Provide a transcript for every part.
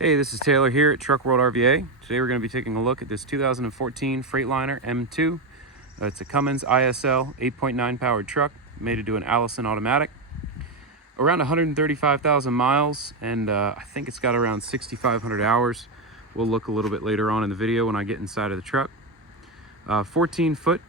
Hey, this is Taylor here at Truck World RVA. Today we're going to be taking a look at this 2014 Freightliner M2. It's a Cummins ISL 8.9 powered truck, mated to an Allison automatic. Around 135,000 miles, and I think it's got around 6,500 hours. We'll look a little bit later on in the video when I get inside of the truck. 14-foot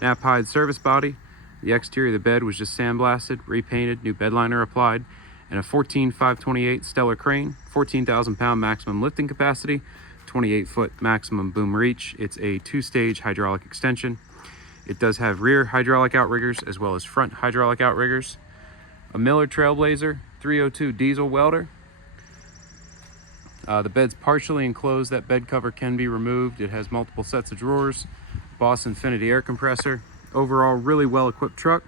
Knapheide service body. The exterior of the bed was just sandblasted, repainted, new bed liner applied, and a 14.528 Stellar crane, 14,000 pound maximum lifting capacity, 28-foot maximum boom reach. It's a 2-stage hydraulic extension. It does have rear hydraulic outriggers as well as front hydraulic outriggers. A Miller Trailblazer 302 diesel welder. The bed's partially enclosed. That bed cover can be removed. It has multiple sets of drawers. Boss Infinity air compressor. Overall, really well equipped truck.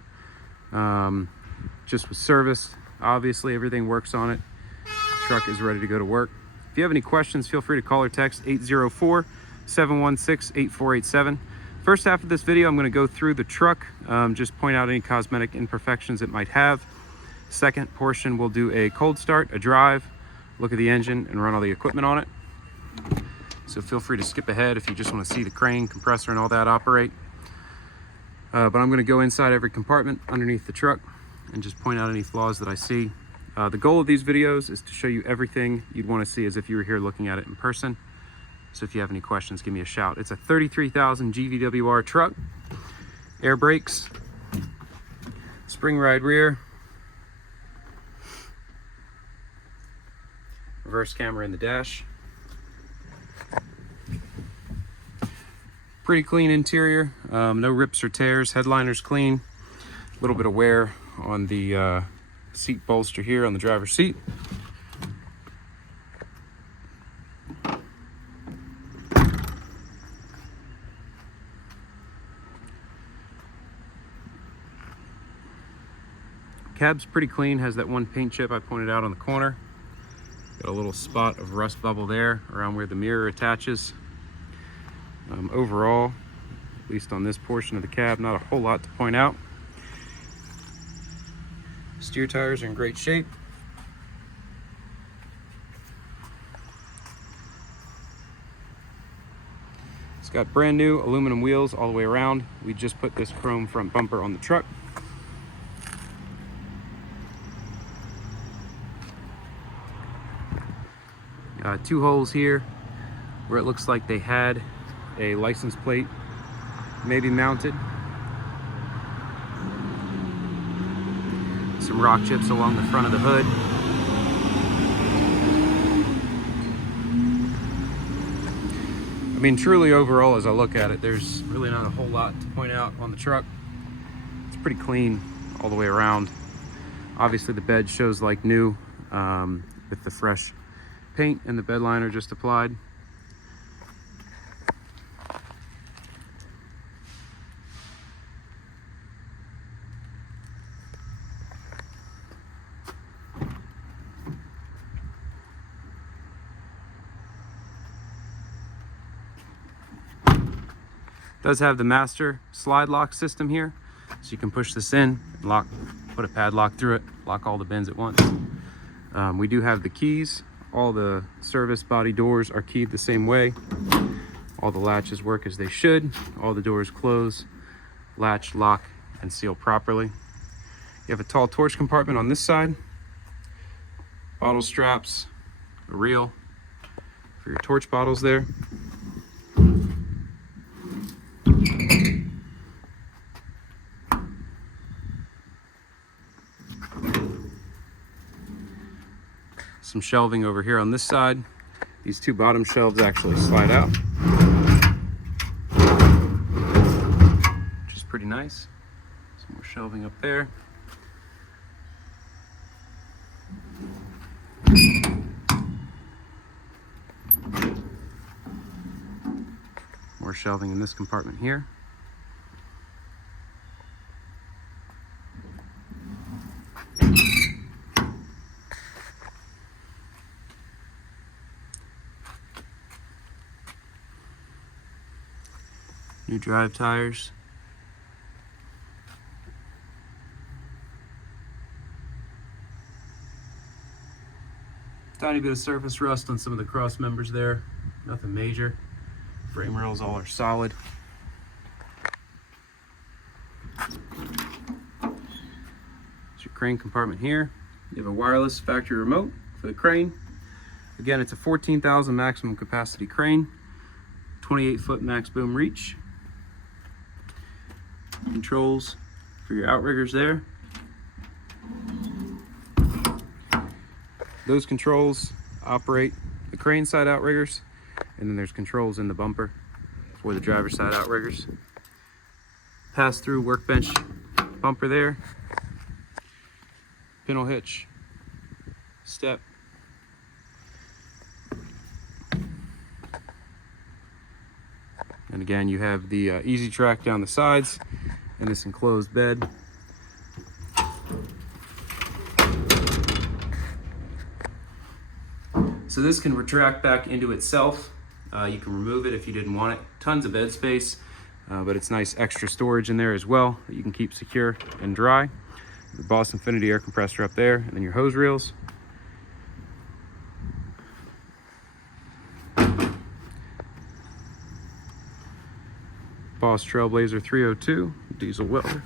Just was serviced. Obviously, everything works on it. The truck is ready to go to work. If you have any questions, feel free to call or text 804-716-8487. First half of this video, I'm going to go through the truck, just point out any cosmetic imperfections it might have. Second portion, we'll do a cold start, a drive, look at the engine, and run all the equipment on it. So feel free to skip ahead if you just want to see the crane, compressor, and all that operate. But I'm going to go inside every compartment underneath the truck and just point out any flaws that I see. The goal of these videos is to show you everything you'd want to see as if you were here looking at it in person. So if you have any questions, give me a shout. It's a 33,000 GVWR truck, air brakes, spring ride rear, reverse camera in the dash. Pretty clean interior, no rips or tears. Headliner's clean. A little bit of wear on the seat bolster here on the driver's seat. Cab's pretty clean, has that one paint chip I pointed out on the corner. Got a little spot of rust bubble there around where the mirror attaches. Overall, at least on this portion of the cab, not a whole lot to point out. Steer tires are in great shape. It's got brand new aluminum wheels all the way around. We just put this chrome front bumper on the truck. Two holes here where it looks like they had a license plate maybe mounted. Some rock chips along the front of the hood. I mean, truly overall, as I look at it, there's really not a whole lot to point out on the truck. It's pretty clean all the way around. Obviously the bed shows like new, with the fresh paint and the bed liner just applied. Does have the master slide lock system here, so you can push this in and lock, put a padlock through it, lock all the bins at once. We do have the keys. All the service body doors are keyed the same way. All the latches work as they should. All the doors close, latch, lock, and seal properly. You have a tall torch compartment on this side, bottle straps, a reel for your torch bottles there. Some shelving over here on this side. These two bottom shelves actually slide out, which is pretty nice. Some more shelving up there. More shelving in this compartment here. New drive tires. Tiny bit of surface rust on some of the cross members there. Nothing major. Frame rails all are solid. It's your crane compartment here. You have a wireless factory remote for the crane. Again, it's a 14,000 maximum capacity crane, 28-foot max boom reach. Controls for your outriggers there. Those controls operate the crane side outriggers, and then there's controls in the bumper for the driver's side outriggers. Pass-through workbench bumper there. Pintle hitch, step. And again, you have the easy track down the sides and this enclosed bed. So this can retract back into itself. You can remove it if you didn't want it. Tons of bed space, but it's nice extra storage in there as well that you can keep secure and dry. The Boss Infinity air compressor up there, and then your hose reels. Boss Trailblazer 302 diesel welder.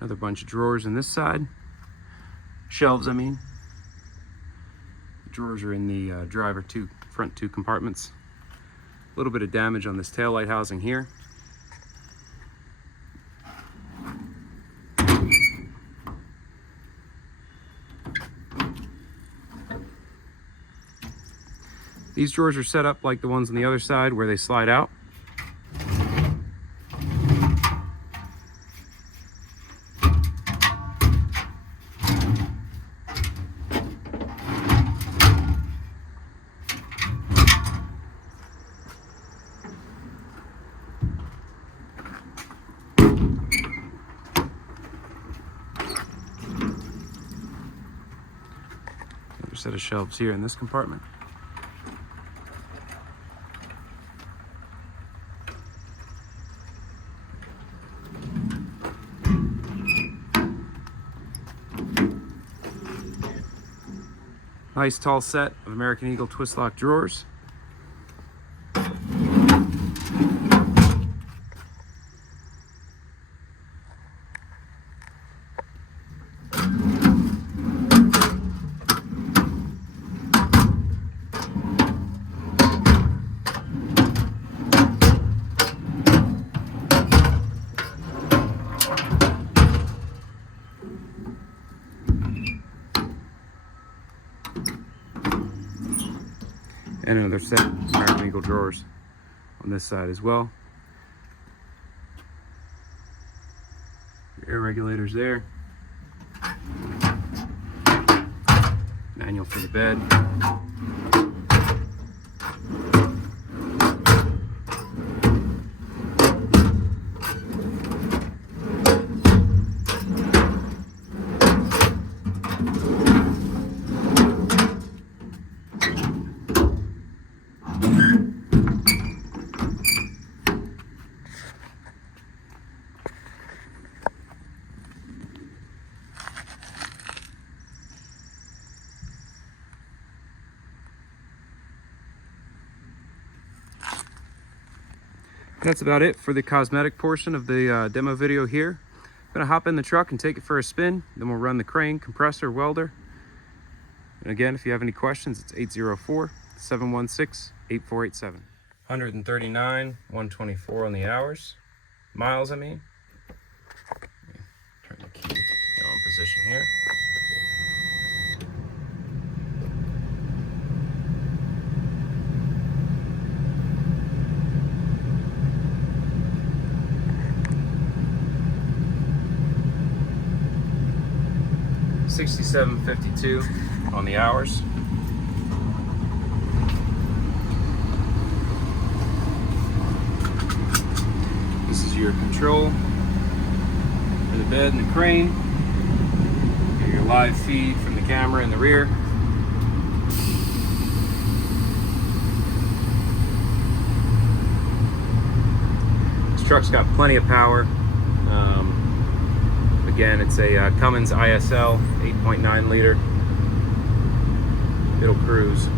Another bunch of drawers in this side. Shelves, I mean. The drawers are in the front two compartments. A little bit of damage on this taillight housing here. These drawers are set up like the ones on the other side where they slide out. Another set of shelves here in this compartment. Nice tall set of American Eagle twist lock drawers. And another set of American Eagle drawers on this side as well. Your air regulators there. Manual for the bed. That's about it for the cosmetic portion of the demo video here. I'm gonna hop in the truck and take it for a spin, then we'll run the crane, compressor, welder. And again, if you have any questions, it's 804-716-8487. 139, 124 on the hours. Miles, I mean. Turn the key to get on position here. $67.52 on the hours. This is your control for the bed and the crane. Your live feed from the camera in the rear. truck's got plenty of power. Again, it's a Cummins ISL 8.9 liter. It'll cruise.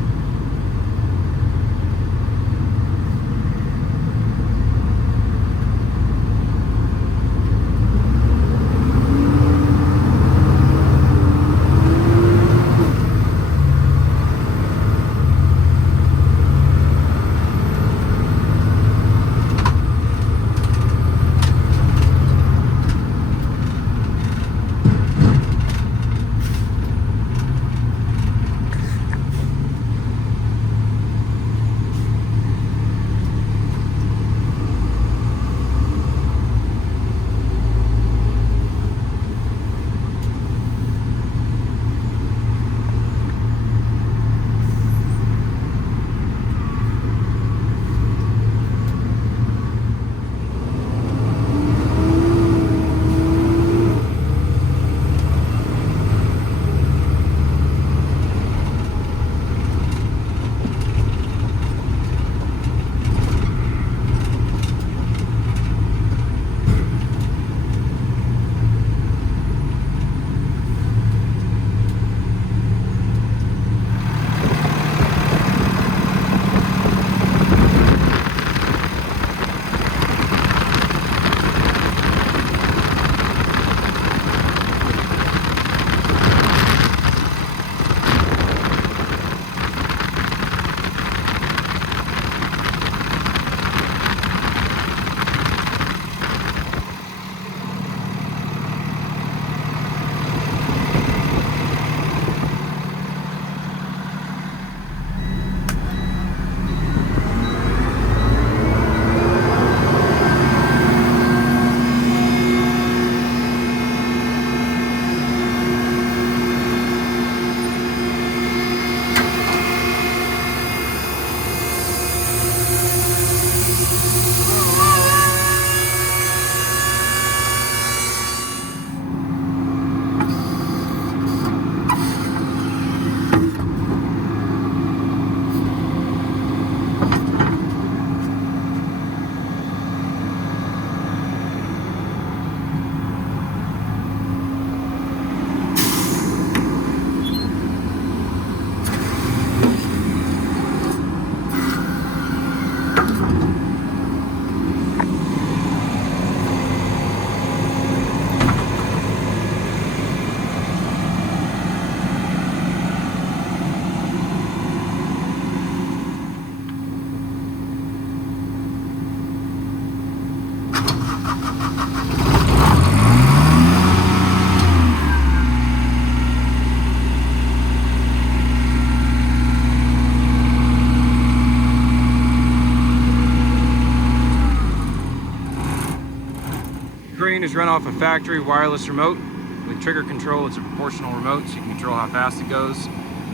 Crane is run off a factory wireless remote with trigger control. It's a proportional remote, so you can control how fast it goes.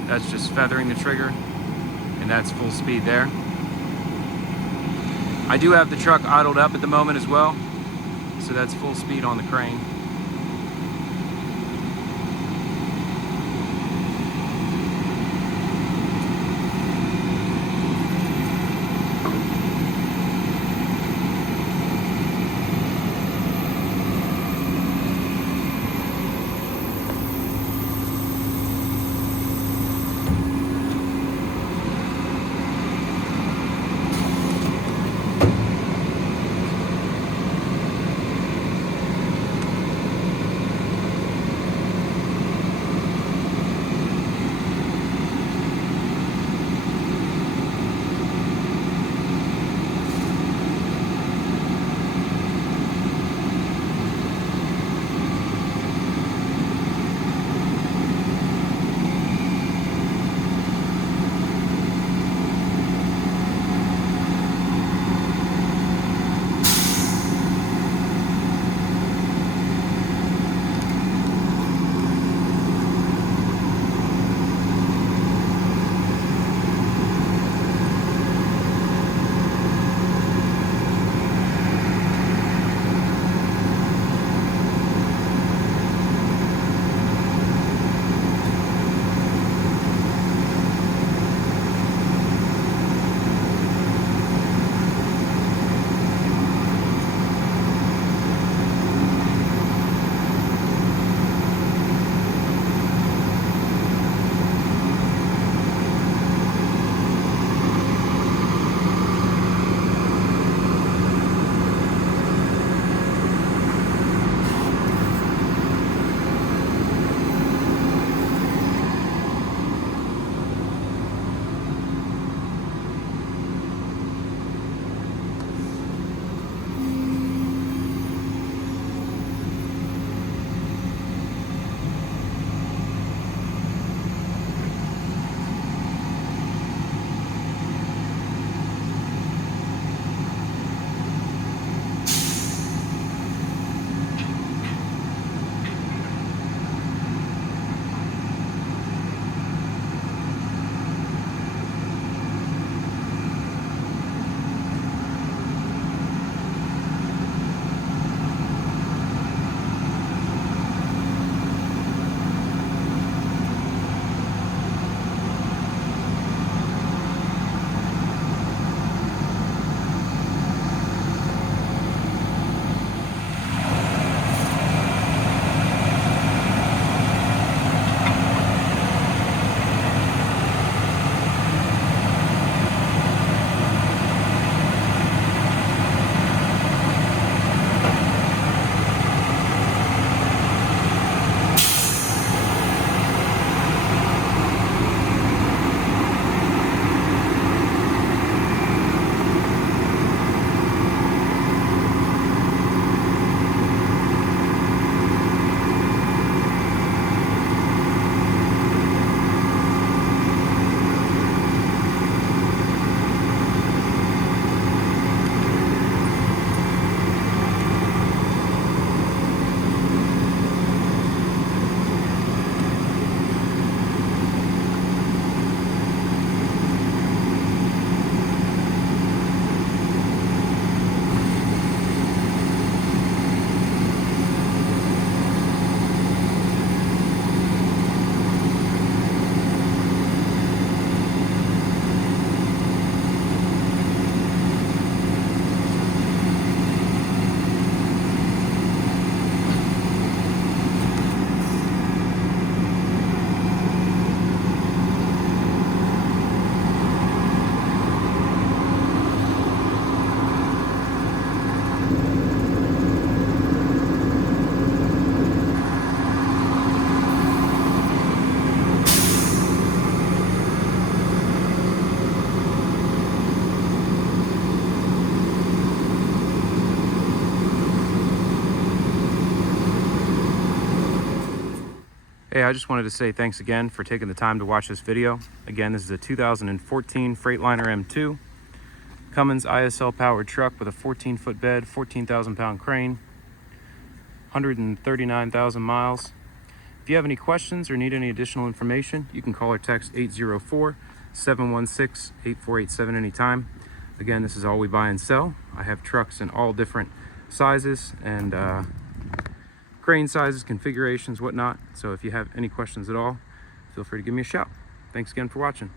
That's just feathering the trigger, and that's full speed there. I do have the truck idled up at the moment as well, so that's full speed on the crane. Hey, I just wanted to say thanks again for taking the time to watch this video. Again, this is a 2014 Freightliner M2, Cummins ISL powered truck with a 14-foot bed, 14,000 pound crane, 139,000 miles. If you have any questions or need any additional information, you can call or text 804-716-8487 anytime. Again, this is all we buy and sell. I have trucks in all different sizes and crane sizes, configurations, whatnot. So if you have any questions at all, feel free to give me a shout. Thanks again for watching.